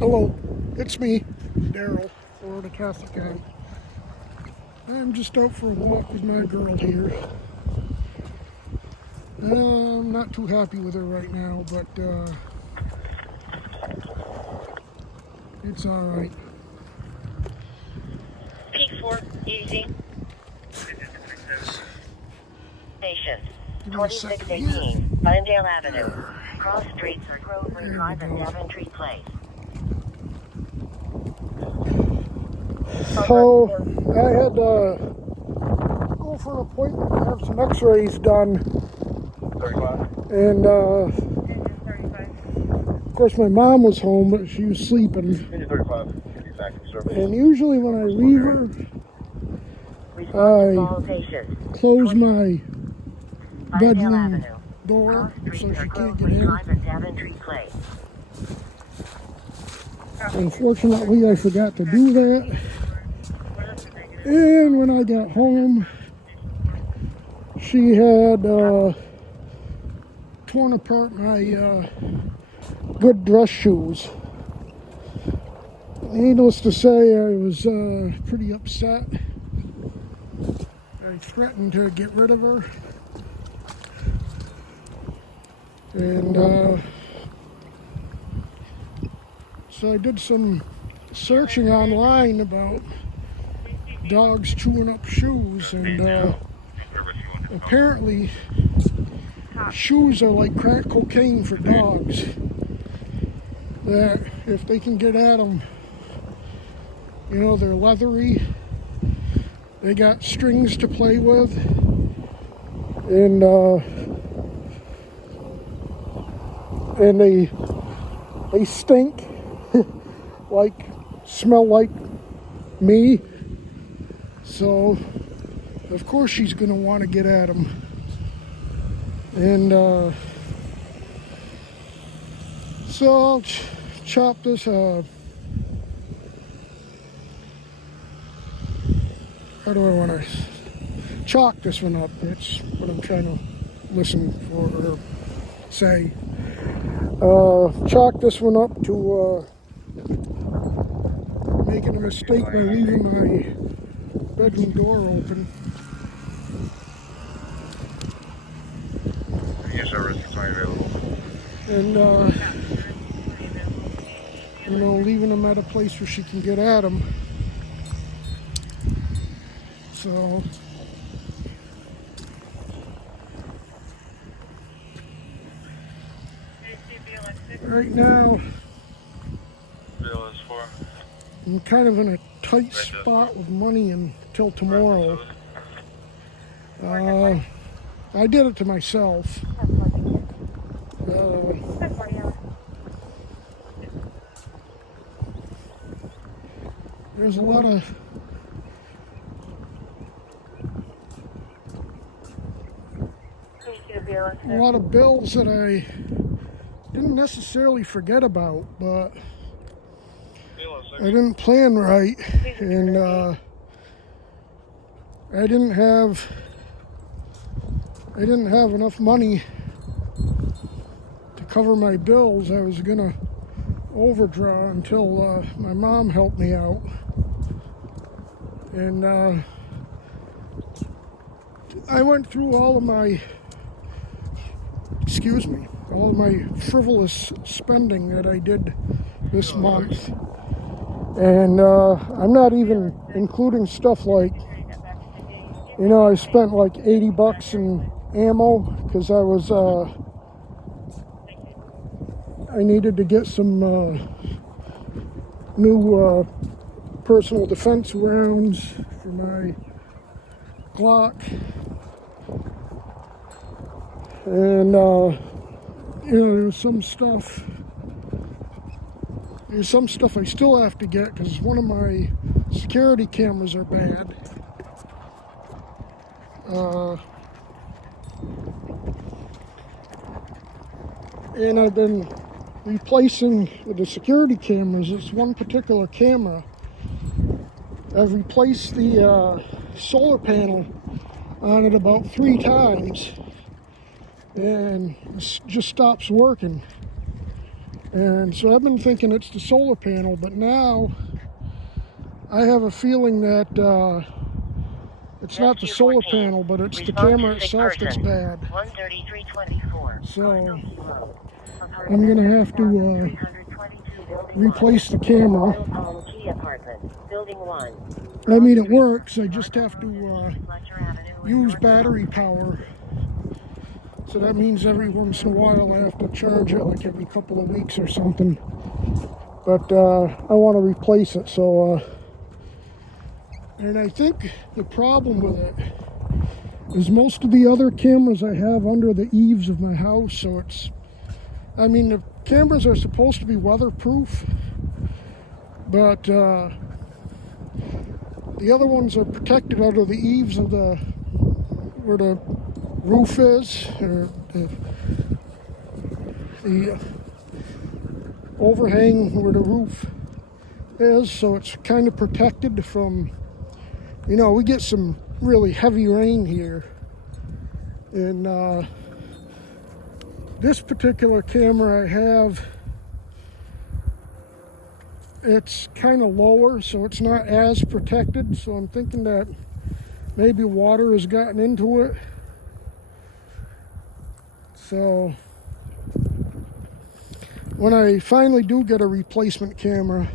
Hello, it's me, Daryl, Florida Catholic guy. I'm just out for a walk with my girl here. I'm not too happy with her right now, but it's alright. P4, easy. Station. 2618, Glendale Avenue. Cross streets are Groveland Drive and Daventry Place. So, I had to go for an appointment to have some x-rays done. 35. And, of course, my mom was home, but she was sleeping. 35. And usually when I leave her, I close my bedroom door so she can't get in. Unfortunately, I forgot to do that. And when I got home, she had torn apart my good dress shoes. Needless to say, I was pretty upset. I threatened to get rid of her. And so I did some searching online about dogs chewing up shoes, and apparently shoes are like crack cocaine for dogs. That if they can get at them, you know, they're leathery, they got strings to play with, and they stink, smell like me. So of course she's gonna want to get at them. And so I'll chop this how do I want to chalk this one up? That's what I'm trying to listen for or say. Chalk this one up to making a mistake by leaving my bedroom door open. Your service is available. And you know, leaving them at a place where she can get at them. So right now I'm kind of in a tight spot with money until tomorrow. I did it to myself. There's a lot of bills that I didn't necessarily forget about, but I didn't plan right, and I didn't have enough money to cover my bills. I was gonna overdraw until my mom helped me out, and I went through all of my frivolous spending that I did this month. And I'm not even including stuff like, you know, I spent like $80 in ammo because I needed to get some new personal defense rounds for my Glock. And you know, there's some stuff I still have to get because one of my security cameras are bad. And I've been replacing the security cameras. It's one particular camera. I've replaced the solar panel on it about 3 times, and it just stops working. And so I've been thinking it's the solar panel, but now I have a feeling that it's not the Rescue solar 14. panel, but it's the Respond to camera sick itself that's person. bad. 13324. So I'm gonna have to 322 building replace the camera. Hilltop Key Apartment, Building 1. I mean, it works. I just have to Fletcher Avenue in use North battery Wilmington. power. So that means every once in a while I have to charge it, like every couple of weeks or something. But I want to replace it. So, and I think the problem with it is most of the other cameras I have under the eaves of my house. So it's, I mean, the cameras are supposed to be weatherproof, but the other ones are protected under the eaves of the, where the roof is, or the overhang where the roof is, so it's kind of protected from, you know, we get some really heavy rain here. And this particular camera I have, it's kind of lower, so it's not as protected. So I'm thinking that maybe water has gotten into it. So when I finally do get a replacement camera,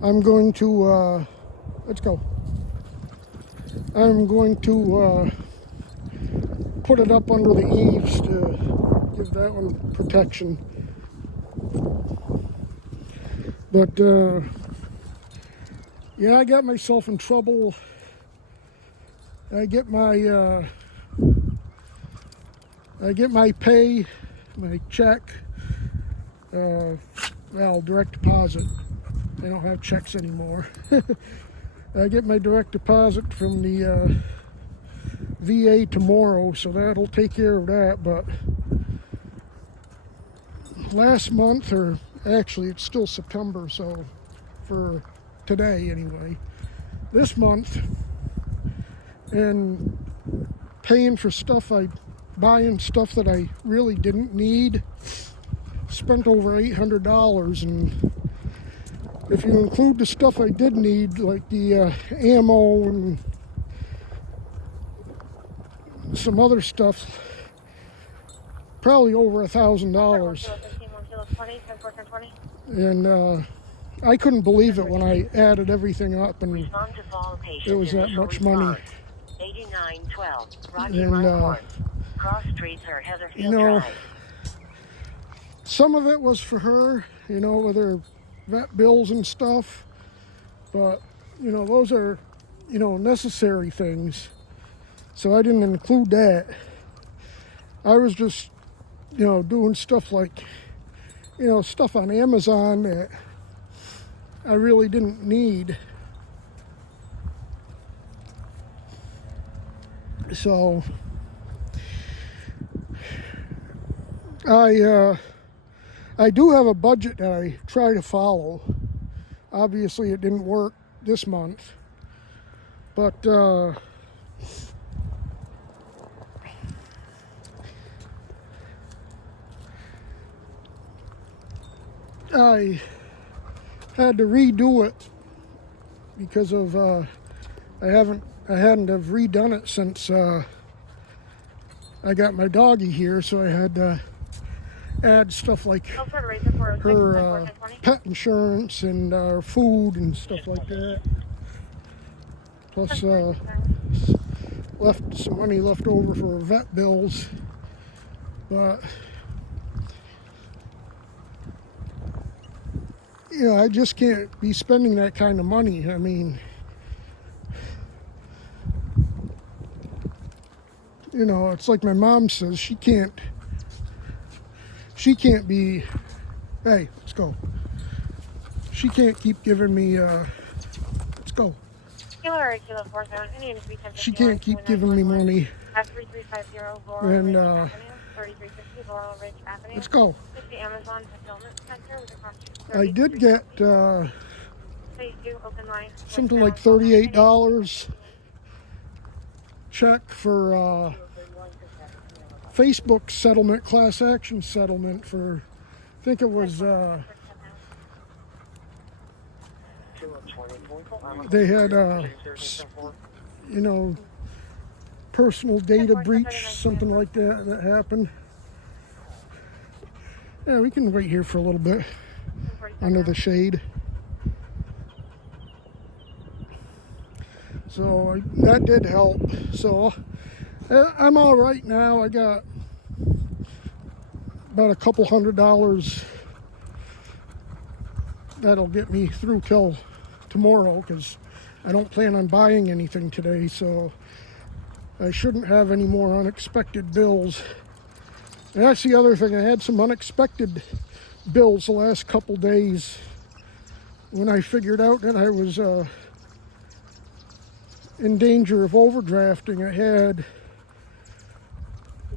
I'm going to, let's go. I'm going to put it up under the eaves to give that one protection. But yeah, I got myself in trouble. I get my pay, my check, well, direct deposit. They don't have checks anymore. I get my direct deposit from the VA tomorrow, so that'll take care of that. But last month, or actually it's still September, so for today anyway, this month, and paying for stuff, buying stuff that I really didn't need, spent over $800. And if you include the stuff I did need, like the ammo and some other stuff, probably over $1,000. And I couldn't believe it when I added everything up, and Respond to fall patients. it was that Initial much money. response. 8912. Rocky And, Run Court. Cross Streets or Heatherfield you know, Drive. some of it was for her, you know, with her vet bills and stuff. But, you know, those are, you know, necessary things. So I didn't include that. I was just, you know, doing stuff like, you know, stuff on Amazon that I really didn't need. So I do have a budget that I try to follow. Obviously it didn't work this month, but I had to redo it because of I hadn't have redone it since I got my doggy here, so I had to add stuff like her pet insurance and food and stuff like that. Plus left some money left over for vet bills. But you know, I just can't be spending that kind of money. I mean, you know, it's like my mom says, she can't be, hey, let's go. She can't keep giving me, let's go. She can't keep giving me money. And, let's go. I did get something like $38 check for Facebook settlement, class action settlement for I think it was, they had, you know, personal data breach, something like that happened. Yeah, we can wait here for a little bit under the shade. So that did help. So I'm all right now. I got about a couple $100 that'll get me through till tomorrow, because I don't plan on buying anything today, so I shouldn't have any more unexpected bills. And that's the other thing. I had some unexpected bills the last couple days when I figured out that I was in danger of overdrafting. I had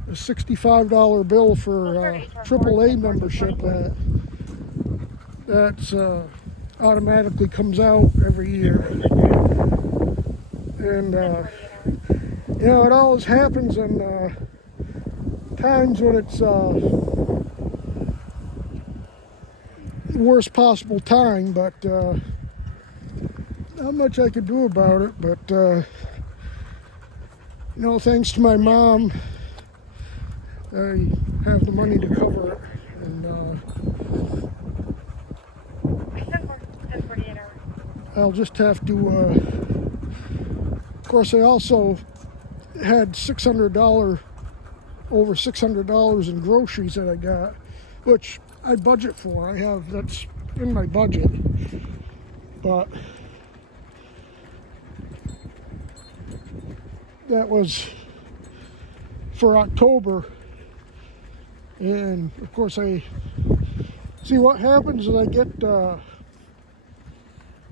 a $65 bill for AAA membership that's automatically comes out every year. And you know, it always happens in times when it's the worst possible time, but not much I could do about it. But you know, thanks to my mom, I have the money to cover it. And I'll just have to of course, I also had over $600 in groceries that I got, which I budget for. That's in my budget. But that was for October. And of course, I see what happens is I get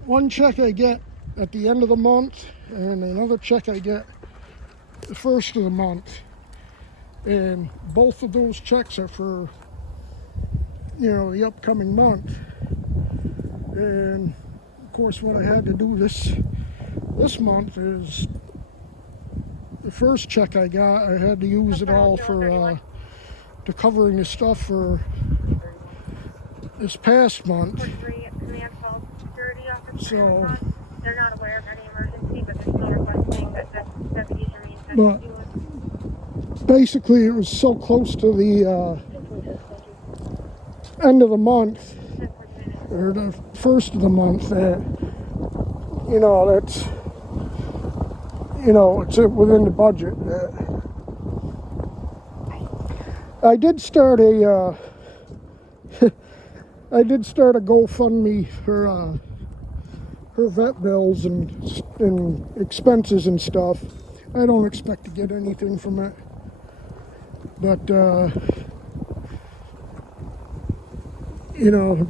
one check I get at the end of the month, and another check I get the first of the month. And both of those checks are for, you know, the upcoming month. And of course, what I had to do this month is the first check I got, I had to use it all for to covering the stuff for this past month. So, they're not aware of any emergency, but they're still requesting that the deputies remain but basically, it was so close to the end of the month, or the first of the month, that, you know, that's, you know, it's within the budget. I did start a I did start a GoFundMe for her vet bills and expenses and stuff. I don't expect to get anything from it, but you know,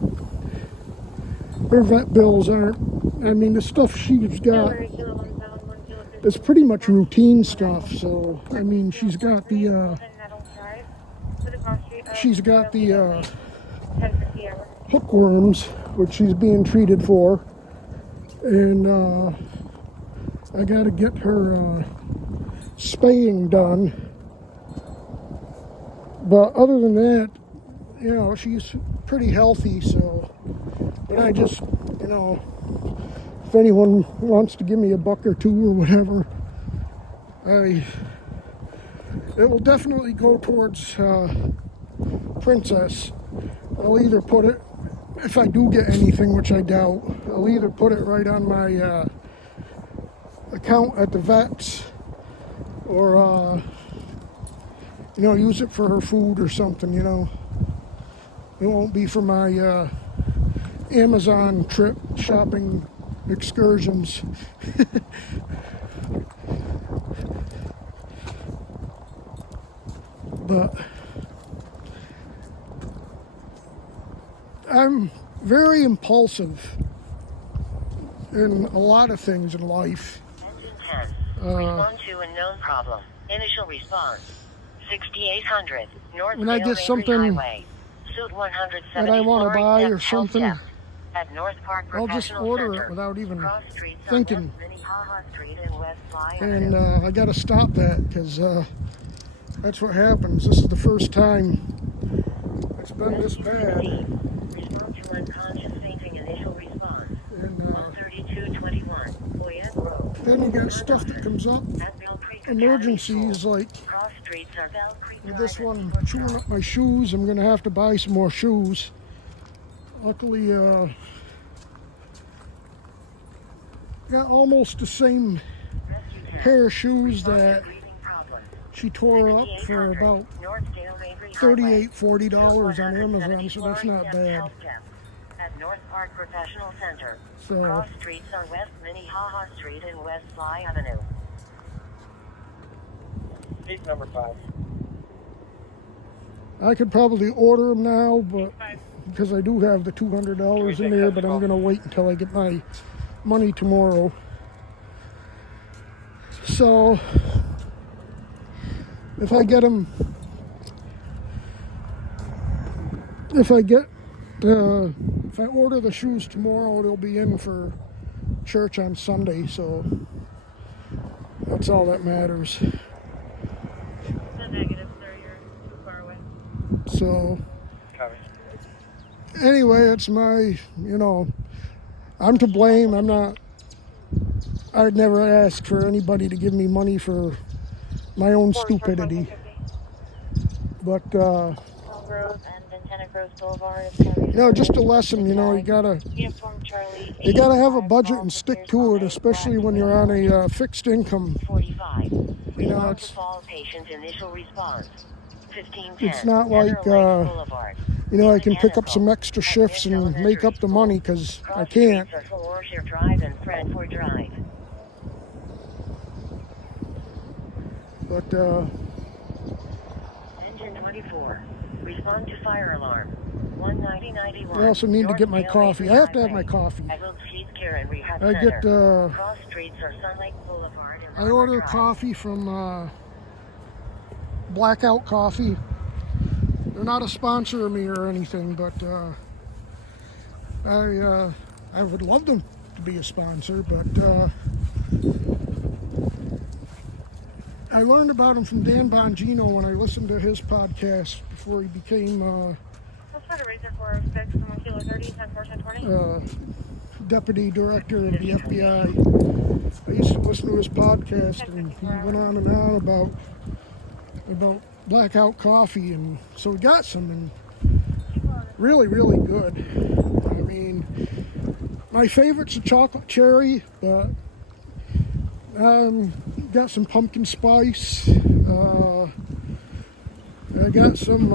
her vet bills aren't, I mean, the stuff she's got is pretty much routine stuff. So I mean, she's got the hookworms, which she's being treated for, and I gotta get her spaying done. But other than that, you know, she's pretty healthy. So, but I just, you know, if anyone wants to give me $1 or $2 or whatever, it will definitely go towards Princess. I'll either put it, if I do get anything, which I doubt, I'll either put it right on my account at the vet's, or you know, use it for her food or something. You know, it won't be for my Amazon trip shopping excursions. But I'm very impulsive in a lot of things in life. Engine 10. Respond to unknown problem. Initial response. 6800 North When I Dale get Avery something Highway. Suit 170 that I want to buy or Health something, Depth at North Park I'll just Professional order Center. it without even Cross Streets on thinking. West Minnehaha Street and West Fly And Avenue. I got to stop that, because that's what happens. This is the first time it's been this bad. Respond to unconscious fainting initial response. And 13221, Boyette Road. then you got stuff that comes up, At Bell Creek Academy emergencies School. like Cross streets are Bell Creek with Drive this and one Ford chewing Drive. up my shoes. I'm gonna have to buy some more shoes. Luckily, got almost the same Rescue Town. pair of shoes Respond to that breathing problem. she tore up for 6800 about Northdale Mabry $38, Highway. $40 on Amazon, so that's not bad. Health Depot at North Park Professional Center. So Cross streets on West Minnehaha Street and West Fly Avenue. Seat number 5. I could probably order them now, but because I do have the $200 in there, but I'm gonna wait until I get my money tomorrow. So if I get them, if I order the shoes tomorrow, they'll be in for church on Sunday. So that's all that matters. The negative, sir. You're too far away. So Copy. anyway, it's my, I'm to blame. I'd never ask for anybody to give me money for my own stupidity. But, Grove and Lieutenant Groves Boulevard. just a lesson, you gotta Uniform Charlie. have a budget and stick to it, especially when you're on a fixed income. 45. Respond it's- to fall patient initial response. 1510. It's not like, Netherlake Boulevard. I can pick up some extra shifts and make up the money, because I Cross can't. streets are Orchard Drive and Fredford Drive. But, Engine 24. Respond to fire alarm. 19091. I also need to get my Northdale coffee. Mabry I have to have my Highway. coffee. At Wilkes Heath Care and Rehab I Center. get, Cross streets are Sun Lake Boulevard and I River order Drive. coffee from Blackout Coffee. They're not a sponsor of me or anything, but I would love them to be a sponsor. But I learned about them from Dan Bongino when I listened to his podcast before he became Let's try to raise it 406 from 1 kilo 30, 10 portion 20. deputy director of the FBI. I used to listen to his podcast, and he went on and on about Blackout Coffee, and so we got some, and really, really good. I mean, my favorite's a chocolate cherry, but got some pumpkin spice. I got some,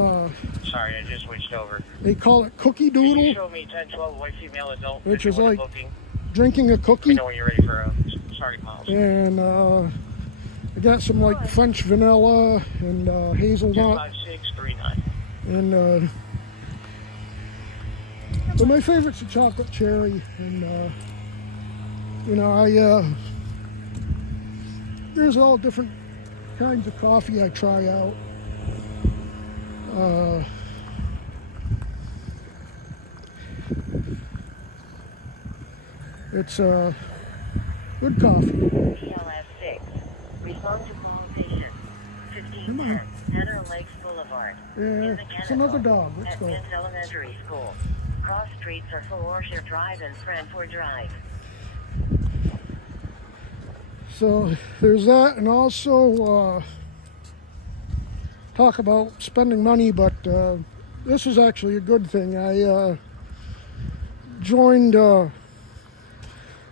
Sorry, I just switched over. they call it cookie Can you doodle, show me 10, 12, white female adult? Which is 51 like- booking? drinking a Let me cookie, know when you're ready for a sorry pause. and I got some like French vanilla and hazelnut. 25639. And but my favorite's the chocolate cherry, and there's all different kinds of coffee I try out. It's good coffee. PLS 6. Respond to call patient. Come on. 1510. Center Lakes Boulevard. Yeah, In the it's another Kennesaw. dog. Let's At go. Vince Elementary School. Cross streets are Orchard Drive and Fredford Drive. So there's that, and also talk about spending money, but this is actually a good thing. I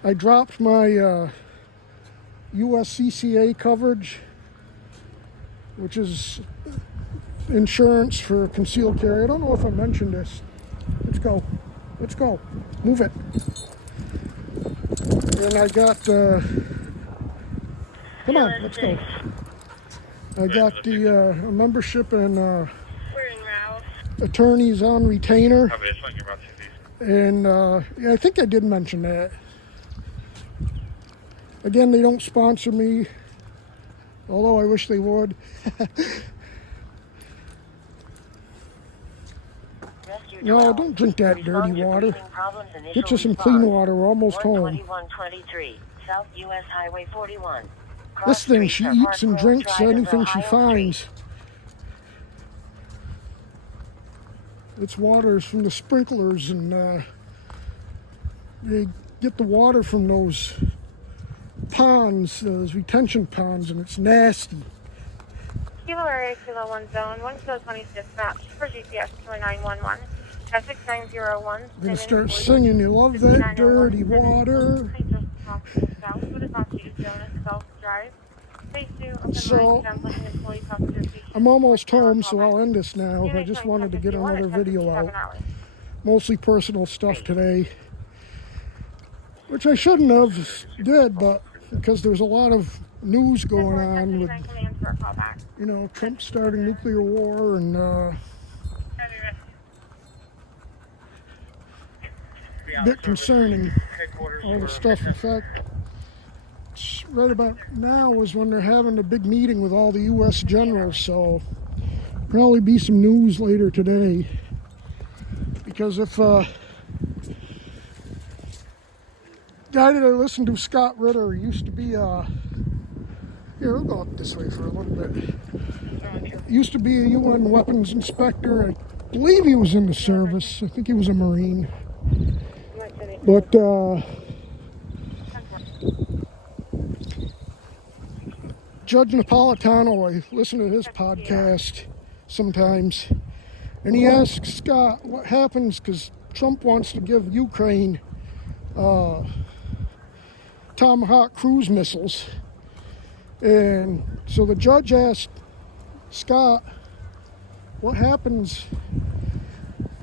I dropped my USCCA coverage, which is insurance for concealed carry. I don't know if I mentioned this. Let's go. Let's go. Move it. And I got come on, let's go. I got the membership and We're in Rouse. attorneys on retainer, Copy, it's like you're about to these. and yeah, I think I did mention that. Again, they don't sponsor me, although I wish they would. Rescue No, 12. don't drink that Respond dirty to water. breathing problems, initial Get you some response. clean water. We're almost home. 12123. South US Highway 41. Cross This thing, streets she are eats and Park Road drinks Drive and anything she Ohio finds. Street. It's water is from the sprinklers, and they get the water from those ponds, those retention ponds, and it's nasty. Kilo area, Kilo 1 zone, 1 Kilo 20 dispatch for GPS 2911. 6901. They're gonna start singing, you love that dirty water. So, I'm almost home, so I'll end this now. I just wanted to get another video out. Mostly personal stuff today, which I shouldn't have did, but because there's a lot of news going on with, you know, Trump starting nuclear war and bit concerning, all the stuff. In fact, right about now is when they're having a big meeting with all the U.S. generals, so probably be some news later today. Because if guy that I listened to, Scott Ritter, used to be here, we'll go up this way for a little bit. Used to be a UN weapons inspector. I believe he was in the service. I think he was a Marine. But Judge Napolitano, I listen to his podcast sometimes, and he asks Scott what happens because Trump wants to give Ukraine Tomahawk cruise missiles. And so the judge asked Scott, what happens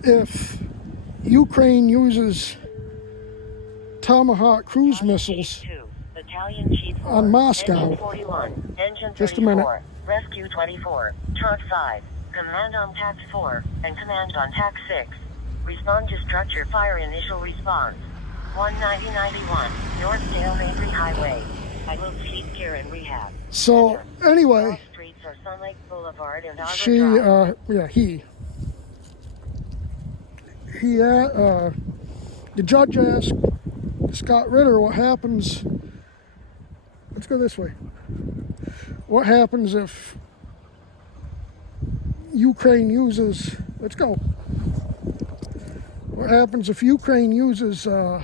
if Ukraine uses Tomahawk cruise missiles on Moscow? 41, Engine 34, Just a minute. Rescue 24, Truck 5, Command on TAC 4, and Command on TAC 6. Respond to structure fire initial response. 19091, North Dale Mabry Highway. I will seek care and rehab. So anyway, Cross streets are Sun Lake Boulevard and Arbor she, Drive. the judge asked Scott Ritter what happens, let's go this way, what happens if Ukraine uses, let's go, what happens if Ukraine uses the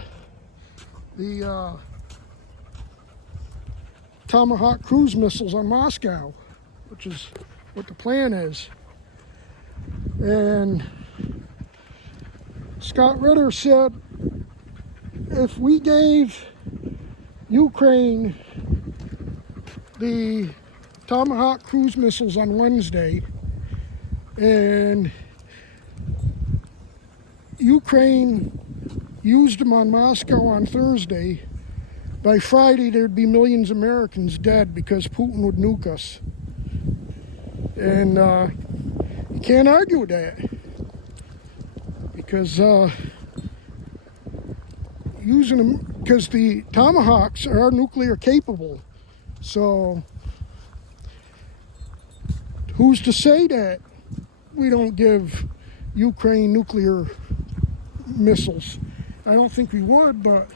Tomahawk cruise missiles on Moscow, which is what the plan is. And Scott Ritter said, if we gave Ukraine the Tomahawk cruise missiles on Wednesday and Ukraine used them on Moscow on Thursday, by Friday there'd be millions of Americans dead because Putin would nuke us. And you can't argue with that. Because using them, because the Tomahawks are nuclear capable. So who's to say that we don't give Ukraine nuclear missiles? I don't think we would, but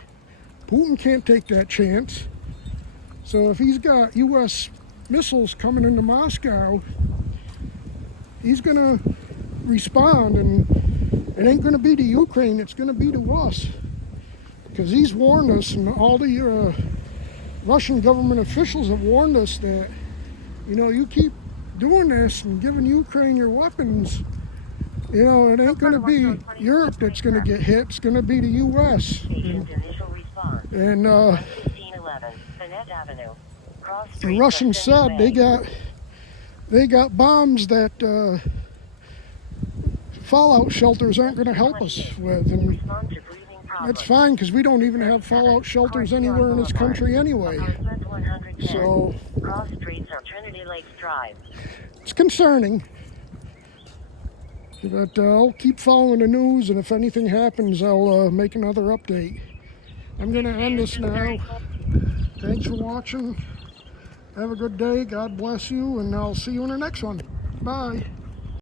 Putin can't take that chance. So if he's got U.S. missiles coming into Moscow, he's going to respond, and it ain't going to be to Ukraine, it's going to be to us. Because he's warned us, and all the Russian government officials have warned us that, you know, you keep doing this and giving Ukraine your weapons, you know, it ain't going to be Europe that's going to get hit, it's going to be the U.S. And the Russians said they got bombs that fallout shelters aren't going to help us with, and that's fine because we don't even have fallout shelters anywhere in this country anyway. So it's concerning, but I'll keep following the news, and if anything happens, I'll make another update. I'm going to end this now. Thanks for watching. Have a good day. God bless you, and I'll see you in the next one. Bye.